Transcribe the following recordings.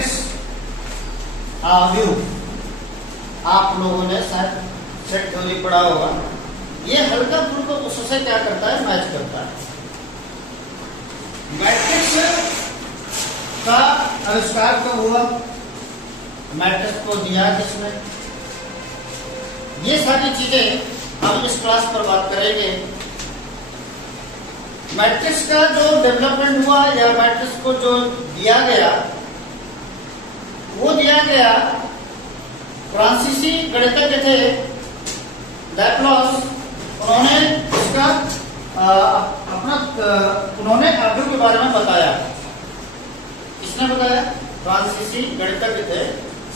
Matrix आव्यूह आप लोगों ने शायद सेट थ्योरी पढ़ा होगा। ये हल्का फुल्का उससे क्या करता है, मैच करता है। मैट्रिक्स का आविष्कार कब हुआ, मैट्रिक्स को दिया किसने, ये सारी चीजें हम इस क्लास पर बात करेंगे। मैट्रिक्स का जो डेवलपमेंट हुआ या मैट्रिक्स को जो दिया गया, वो दिया गया फ्रांसीसी गणितज्ञ थे लैप्लास। उन्होंने इसका उन्होंने आव्यूह के बारे में बताया। किसने बताया? फ्रांसीसी गणितज्ञ थे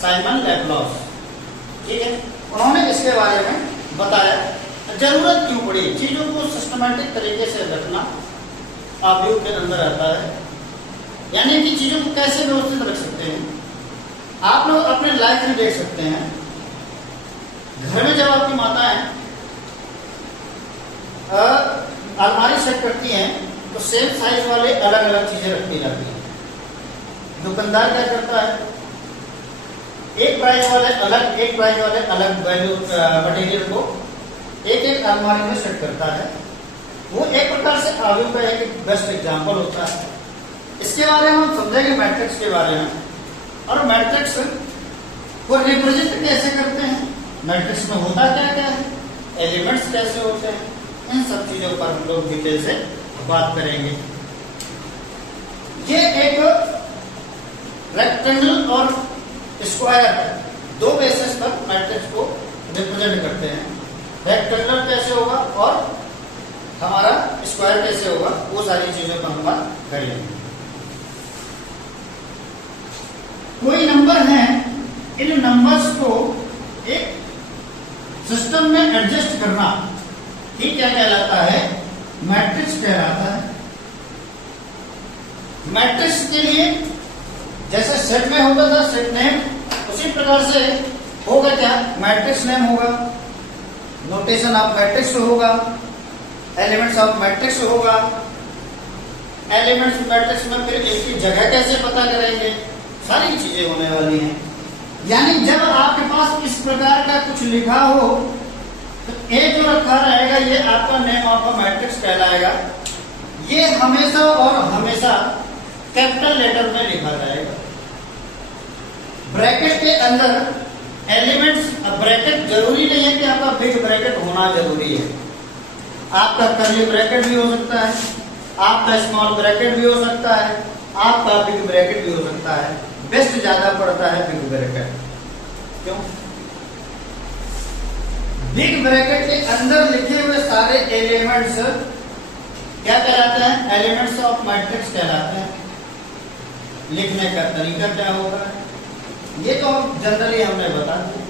साइमन लैप्लास, ठीक है। उन्होंने इसके बारे में बताया जरूरत क्यों पड़ी चीजों को सिस्टमैटिक तरीके से रखना आव्यूह के अंदर आता है, यानी कि चीजों को कैसे व्यवस्थित रख सकते हैं। आप लोग अपने लाइफ में देख सकते हैं, घर में जब आपकी माताएं अलमारी सेट करती हैं तो सेम साइज वाले अलग अलग चीजें रखती जाती हैं। दुकानदार क्या करता है, एक प्राइस वाले अलग, एक प्राइस वाले अलग वैल्यू मटेरियल को एक एक अलमारी में सेट करता है। वो एक प्रकार से आव्यूह का एक बेस्ट एग्जांपल होता है। इसके बारे में हम समझेंगे मैट्रिक्स के बारे में, और मैट्रिक्स को रिप्रेजेंट कैसे करते हैं, मैट्रिक्स में होता क्या क्या है, एलिमेंट्स कैसे होते हैं, इन सब चीजों पर हम लोग डिटेल से बात करेंगे। ये एक रेक्टेंगल और स्क्वायर दो बेसिस पर मैट्रिक्स को रिप्रेजेंट करते हैं। रेक्टेंगल कैसे होगा और हमारा स्क्वायर कैसे होगा, वो सारी चीजों पर हम बात करेंगे। कोई नंबर है, इन नंबर्स को एक सिस्टम में एडजस्ट करना ये क्या कहलाता है, मैट्रिक्स कहलाता है। मैट्रिक्स के लिए जैसे सेट में होता था सेट नेम, उसी प्रकार से होगा क्या, मैट्रिक्स नेम होगा, नोटेशन ऑफ मैट्रिक्स होगा, एलिमेंट्स ऑफ मैट्रिक्स होगा। एलिमेंट्स मैट्रिक्स में फिर इसकी जगह कैसे पता करेंगे, सारी चीजें होने वाली हैं। यानी जब आपके पास इस प्रकार का कुछ लिखा हो तो एक जो रखा रहेगा ये आपका नेम ऑफ अ मैट्रिक्स कहलाएगा। ये हमेशा और हमेशा कैपिटल लेटर में लिखा जाएगा। ब्रैकेट के अंदर एलिमेंट्स, ब्रैकेट जरूरी नहीं है कि आपका बिग ब्रैकेट होना जरूरी है। आपका कर्ली ब्रैकेट भी हो सकता है, आपका स्मॉल ब्रैकेट भी हो सकता है, आपका बिग ब्रैकेट भी हो सकता है। बेस्ट ज्यादा पड़ता है बिग ब्रैकेट। क्यों? बिग ब्रैकेट के अंदर लिखे हुए सारे एलिमेंट्स क्या कहलाते हैं, एलिमेंट्स ऑफ मैट्रिक्स कहलाते हैं। लिखने का तरीका क्या होगा, ये तो जनरली हमने बता दिया।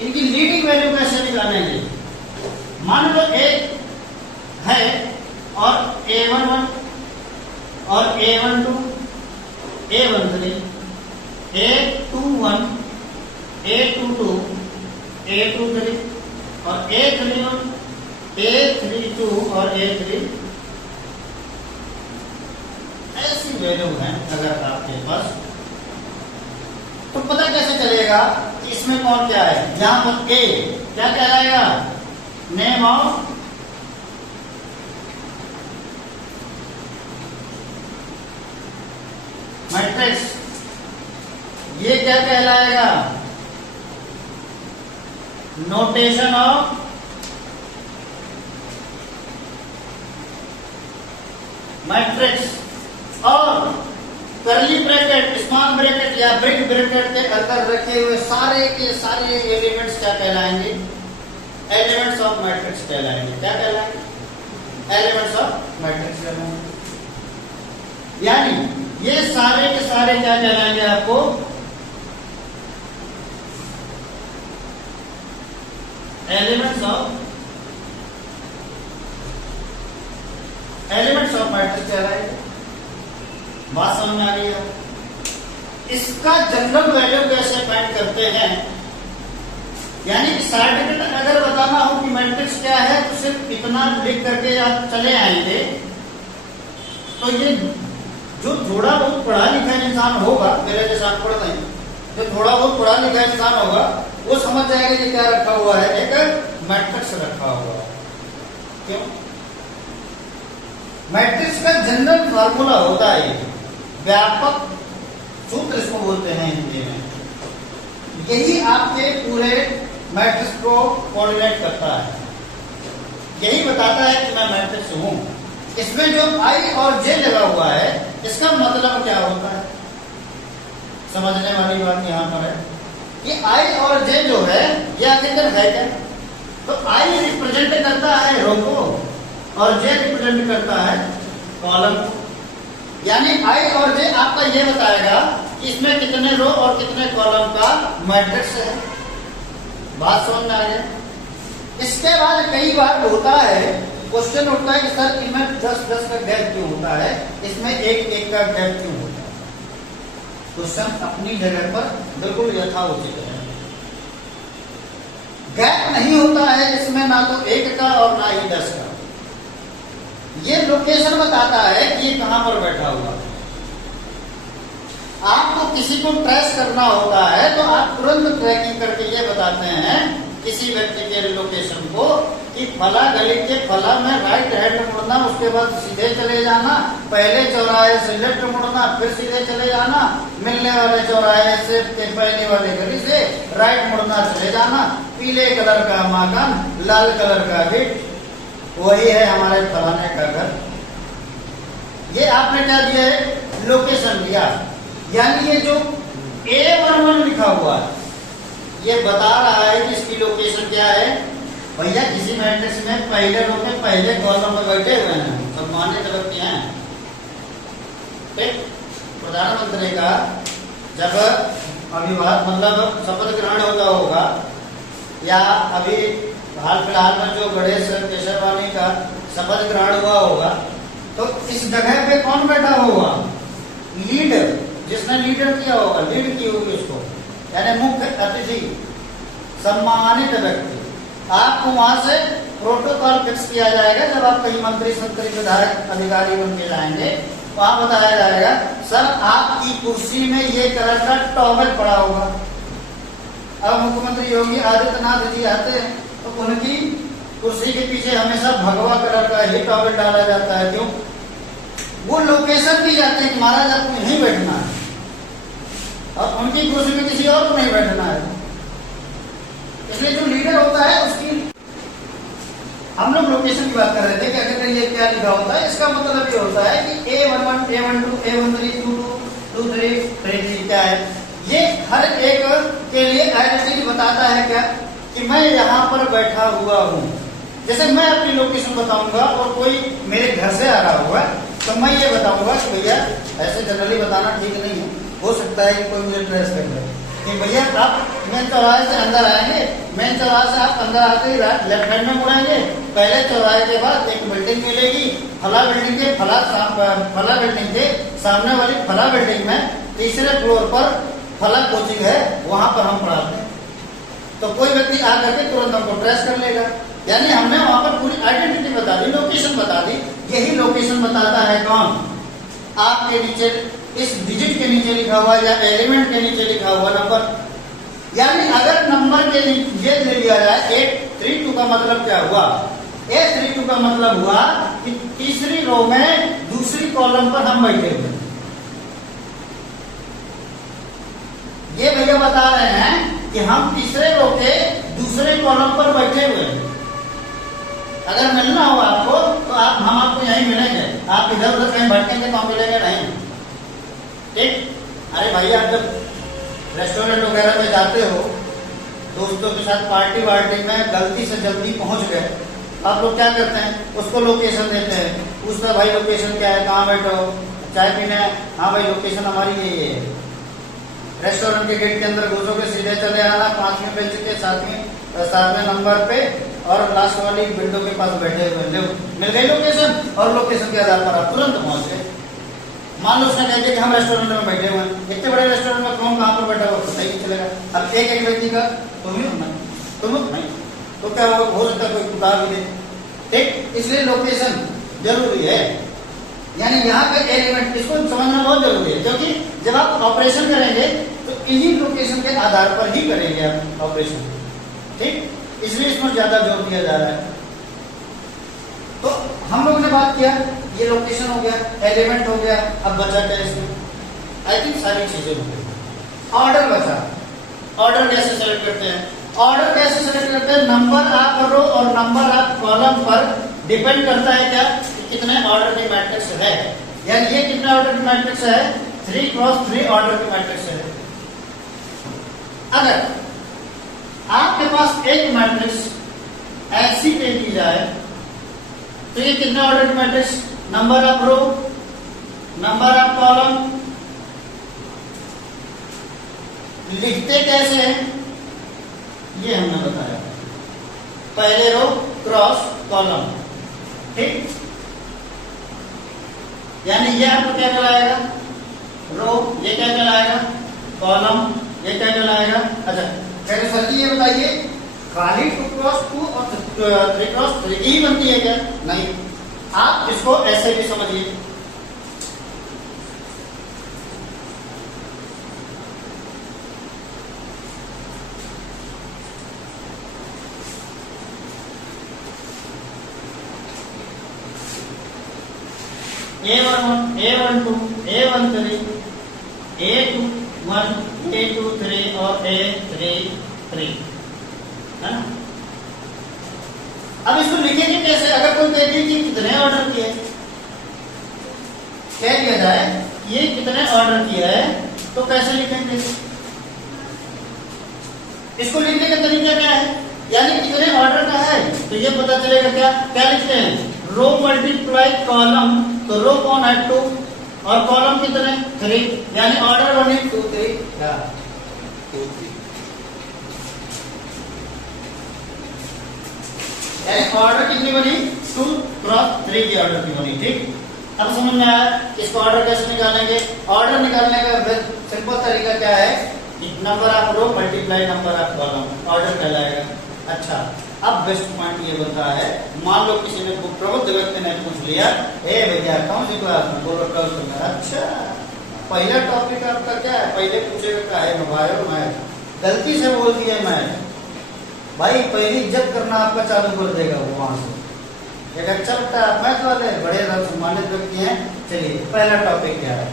इनकी लीडिंग वैल्यू कैसे निकालेंगे, मान लो एक है और A11 और A12, A13, A21, A22, A23 और A31, A32 और A3 ऐसी वैल्यू है अगर आपके पास, तो पता कैसे चलेगा कि इसमें कौन क्या है। यहां पर A क्या कहलाएगा, नेम ऑफ मैट्रिक्स, ये क्या कहलाएगा, नोटेशन ऑफ मैट्रिक्स। और कर्ली ब्रैकेट, स्मॉल ब्रैकेट या बिग ब्रैकेट के अंदर रखे हुए सारे के सारे एलिमेंट्स क्या कहलाएंगे, एलिमेंट्स ऑफ मैट्रिक्स कहलाएंगे। क्या कहलाएंगे, एलिमेंट्स ऑफ मैट्रिक्स कहलाएंगे। यानी ये सारे के सारे क्या कहलाएंगे आपको, एलिमेंट्स ऑफ मैट्रिक्स कहलाएंगे। बात समझ में आ रही है। इसका जनरल वैल्यू कैसे फाइंड करते हैं, यानी कि सर्टिफिकेट अगर बताना हो कि मैट्रिक्स क्या है तो सिर्फ इतना लिख करके आप चले आएंगे, तो ये जो थोड़ा बहुत पढ़ा लिखा इंसान होगा, मेरे जैसा आप पढ़ रहे हैं, जो थोड़ा बहुत पढ़ा लिखा इंसान होगा वो समझ जाएगा कि क्या रखा हुआ है, एक मैट्रिक्स रखा हुआ है। क्यों? मैट्रिक्स का जनरल फार्मूला होता है, व्यापक सूत्र इसको बोलते हैं हिंदी में। यही आपके पूरे मैट्रिक्स को कोऑर्डिनेट करता है, यही बताता है कि मैं मैट्रिक्स हूं। इसमें जो आई और जे लगा हुआ है इसका मतलब क्या होता है, समझने वाली बात यहां पर है कि आई और जे जो है ये आखिरकार है क्या। तो आई रिप्रेजेंट करता है रो को और जे रिप्रेजेंट करता है कॉलम को। यानी आई और जे आपका ये बताएगा कि इसमें कितने रो और कितने कॉलम का मैट्रिक्स है। बात समझ में आ गया। इसके बाद कई बार होता है, क्वेश्चन उठता है कि सर इनमें 10-10 का गैप क्यों होता है, इसमें 1-1 का गैप क्यों होता है। क्वेश्चन अपनी जगह पर बिल्कुल यथाउचित है। गैप नहीं होता है इसमें ना तो 1 का और ना ही 10 का। ये लोकेशन बताता है कि ये कहां पर बैठा हुआ है। आपको किसी को ट्रेस करना होता है तो आप तुरंत ट्रैकिंग करके ये बताते हैं किसी व्यक्ति के लोकेशन को कि फला गली के फला में राइट हैंड मुड़ना, उसके बाद सीधे चले जाना, पहले चौराहे से लेफ्ट मुड़ना, फिर सीधे चले जाना, मिलने वाले चौराहे से पहले वाले गली से राइट मुड़ना, चले जाना, पीले कलर का मकान, लाल कलर का गेट, वही है हमारे फलाने का घर। ये आपने क्या दिया है, लोकेशन दिया। यानी ये जो A11 लिखा हुआ है ये बता रहा है कि इसकी लोकेशन क्या है। भैया किसी मैट्रिक्स में पहले रो में पहले कॉलम में बैठे हुए हैं, सम्मानित व्यक्ति हैं। प्रधानमंत्री का जब अभिवादन मतलब शपथ ग्रहण होता होगा या अभी हाल फिलहाल में जो गणेश केशरवानी का शपथ ग्रहण हुआ होगा तो इस जगह पे कौन बैठा होगा, लीडर, जिसने लीडर किया होगा, लीड की होगी उसको, यानी मुख्य अतिथि, सम्मानित व्यक्ति। आपको वहां से प्रोटोकॉल फिक्स किया जाएगा। जब आप कहीं मंत्री संतरी विधायक अधिकारी बन के जाएंगे वहां बताया जाएगा सर आपकी कुर्सी में ये कलर का टॉवेल पड़ा होगा। अब मुख्यमंत्री योगी आदित्यनाथ जी आते हैं तो उनकी कुर्सी के पीछे हमेशा भगवा कलर का ही टॉवेल डाला जाता है। क्यों? वो लोकेशन दी जाते हैं कि महाराज आपको यहीं बैठना है और उनकी कुर्सी में किसी और को नहीं बैठना है। इसलिए जो लीडर होता है उसकी, हम लोग लोकेशन की बात कर रहे थे कि अगर ये क्या लिखा होता है, इसका मतलब ये होता है कि A11, A12, A13, 22, 23, 33 क्या है। ये हर एक के लिए आइडेंटिटी बताता है क्या कि मैं यहाँ पर बैठा हुआ हूँ। जैसे मैं अपनी लोकेशन बताऊंगा और कोई मेरे घर से आ रहा होगा तो मैं ये बताऊंगा कि भैया, ऐसे जनरली बताना ठीक नहीं है, हो सकता है कि कोई मुझे ट्रेस कर ले कि भैया आप मेन चौराहे से अंदर आएंगे, मेन चौराहे से आप अंदर आते ही लेफ्ट हैंड में मुड़ेंगे, पहले चौराहे के बाद एक बिल्डिंग मिलेगी, फला बिल्डिंग के फला बिल्डिंग के सामने वाली फला बिल्डिंग में तीसरे फ्लोर पर फला कोचिंग है, वहां पर हम पढ़ाते हैं। तो कोई व्यक्ति आकर के तुरंत हमको ट्रेस कर लेगा। यानी हमने वहां पर पूरी आइडेंटिटी बता दी, लोकेशन बता दी। यही लोकेशन बताता है कौन, आपके नीचे इस डिजिट के नीचे लिखा हुआ या एलिमेंट के नीचे लिखा हुआ नंबर। यानी अगर नंबर के नीचे ले लिया जाए 832 का मतलब क्या हुआ, 832 का मतलब हुआ कि तीसरी रो में दूसरी कॉलम पर हम बैठे हुए। ये भैया बता रहे हैं कि हम तीसरे रो के दूसरे कॉलम पर बैठे हुए हैं। अगर मिलना हो आपको तो हम आपको यहीं मिलेंगे, आप इधर उधर कहीं भटकेंगे तो हम मिलेंगे नहीं। ठीक? अरे भाई आप जब रेस्टोरेंट वगैरह में जाते हो दोस्तों के साथ पार्टी वार्टी में गलती से जल्दी पहुंच गए, आप लोग क्या करते हैं, उसको लोकेशन देते हैं, पूछता भाई लोकेशन क्या है, कहाँ बैठे हो, चाय पीने, हाँ भाई लोकेशन हमारी यही है। रेस्टोरेंट के गेट के अंदर घुसोगे, सीधे चले आना 5वें बेंच के 7वें नंबर पे और लास्ट वाली विंडो के पास बैठे हुए, मिल गई लोकेशन और लोकेशन के आधार पर आप तुरंत पहुंच गए। मान लो उसने कह दिया कि हम रेस्टोरेंट में बैठे हुए हैं, इतने बड़े रेस्टोरेंट में कौन कहाँ पर बैठा हुआ पता ही नहीं चलेगा। अब एक व्यक्ति का तुम ही हो, तुम नहीं तो क्या हो सकता है कोई उतार भी दे। ठीक? इसलिए लोकेशन जरूरी है। यानी यहाँ पे एलिमेंट, इसको समझना बहुत जरूरी है, क्योंकि जब आप ऑपरेशन करेंगे तो इन्हीं लोकेशन के आधार पर ही करेंगे आप ऑपरेशन, ठीक, इसलिए इसमें ज्यादा जोर दिया जा रहा है। तो हम लोगों ने बात किया, ये लोकेशन हो गया, एलिमेंट हो गया, अब बचा क्या इसमें, आई थिंक सारी चीजें हो गई। ऑर्डर बचा, ऑर्डर कैसे सेलेक्ट करते हैं, ऑर्डर कैसे सेलेक्ट करते हैं, नंबर ऑफ रो और नंबर ऑफ कॉलम पर डिपेंड करता है क्या, कितने ऑर्डर की मैट्रिक्स है, यानी ये कितने ऑर्डर की मैट्रिक्स है, 3x3 ऑर्डर की मैट्रिक्स है। अगर आपके पास एक मैट्रिक्स ऐसी दे दी जाए तो ये कितने ऑर्डर की matrix, number of row, number of column, लिखते कैसे हैं ये हमने बताया, पहले रो क्रॉस कॉलम, ठीक, यानी ये आपको क्या कहलाएगा, रो, ये क्या कहलाएगा, कॉलम, ये क्या कहलाएगा। अच्छा पहले सर ये बताइए, खाली 2x2 और 3x3 ही बनती है क्या, नहीं, आप इसको ऐसे भी समझिए, A11, A12, A13, A21, A23 और A33, है ना। अब इसको लिखेंगे कैसे, अगर कोई कह दे कि कितने ऑर्डर किए, कह दिया जाए ये कितने ऑर्डर किया है तो कैसे लिखेंगे, इसको लिखने का तरीका क्या है, यानी कितने ऑर्डर का है तो ये पता चलेगा, क्या क्या लिखते हैं, रो मल्टीप्लाई कॉलम, तो रो कौन है 2 और कॉलम कितने 3, यानी ऑर्डर बने 2 3 क्या 2 3, यानी ऑर्डर कितनी बनी 2 क्रॉस 3 की ऑर्डर की बनी, ठीक। अब समझ में आया इसको ऑर्डर कैसे निकालेंगे, ऑर्डर निकालने का सिंपल तरीका क्या है, number of row multiply number of column, order कहलाएगा। अच्छा अब बेस्ट पॉइंट ये बनता है, मान लो किसी ने प्रबुद्ध व्यक्ति ने पूछ लिया, ए भैया कौन सी क्लास में, बोलो 12th में, अच्छा पहला टॉपिक आपका क्या है, पहले पूछेगा क्या है, मोबाइल मैथ, गलती से बोल दिया मैथ, भाई पहली इज्जत करना आपका चालू कर देगा वो वहां से, एक अच्छा लगता है मैथ वाले बड़े सम्मानित व्यक्ति हैं। चलिए पहला टॉपिक क्या है,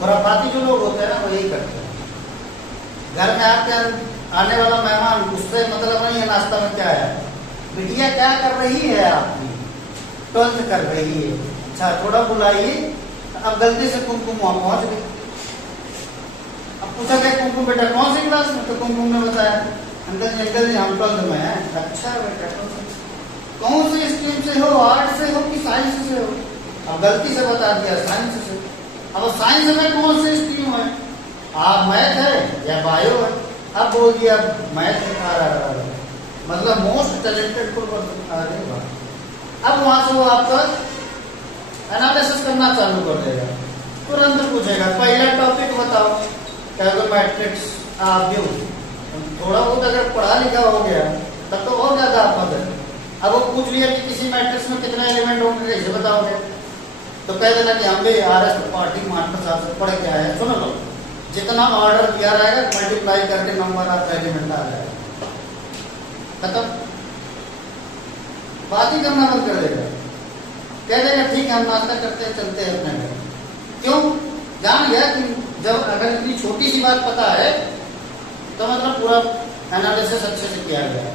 खुराफाती जो लोग होते हैं ना वो यही करते हैं, घर में आपके आने वाला मेहमान उससे मतलब नहीं है नाश्ता में क्या है, बिटिया क्या कर रही है आपकी, 12th कर रही है, अच्छा थोड़ा बुलाइए, अब गलती से कुमकुम वहां पहुंच गई, अब पूछा गया कुमकुम बेटा कौन सी क्लास में, तो कुमकुम ने बताया अंकल जी हम 12th में हैं, अच्छा बेटा कौन सी स्ट्रीम से हो, आर्ट से हो कि साइंस से हो, अब गलती से बता दिया साइंस से, अब साइंस में कौन सी स्ट्रीम है, आप मैथ है या बायो है, अब बोल दिया मैथ सिखा रहा है, मतलब मोस्ट टैलेंटेड को, अरे वाह, अब वहां से वो आपका एनालिसिस करना चालू कर देगा, तुरंत पूछेगा पहला टॉपिक बताओ, क्या तो मैट्रिक्स व्यू, थोड़ा बहुत अगर पढ़ा लिखा हो गया तब तो और ज्यादा आपद है। अब वो पूछ लिया कि किसी मैट्रिक्स में कितने एलिमेंट होंगे, कैसे बताओगे, तो कह देना कि हम भी RS पार्टी मास्टर साहब से पढ़ के आए हैं, सुनो लो जितना ऑर्डर दिया रहेगा मल्टीप्लाई करके नंबर ऑफ एलिमेंट आ जाएगा, खत्म, बात ही करना बंद कर देगा, कह देगा ठीक है हम नाश्ता करते हैं चलते हैं अपने घर, क्यों, जान गया कि जब अगर इतनी छोटी सी बात पता है तो मतलब पूरा एनालिसिस अच्छे से किया गया,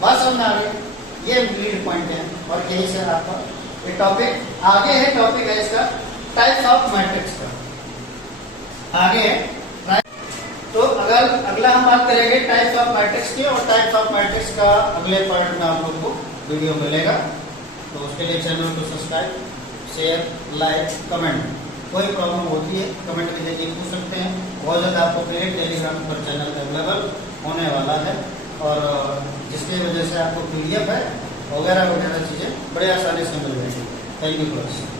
बात समझ में आ गई, ये लीड पॉइंट है, और यही से आपका ये टॉपिक आगे है, टॉपिक है इसका टाइप्स ऑफ मैट्रिक्स का, आगे है। तो अगर अगला हम बात करेंगे टाइप्स ऑफ मैट्रिक्स की, और टाइप्स ऑफ मैट्रिक्स का अगले पार्ट में आप लोग को वीडियो मिलेगा, तो उसके लिए चैनल को सब्सक्राइब, शेयर, लाइक, कमेंट, कोई प्रॉब्लम होती है कमेंट में देखिए पूछ सकते हैं, बहुत ज़्यादा आपको क्लियर टेलीग्राम पर चैनल अवेलेबल होने वाला है, और जिसकी वजह से आपको PDF है वगैरह वगैरह चीज़ें बड़े आसानी से मिल जाएंगी। Thank you.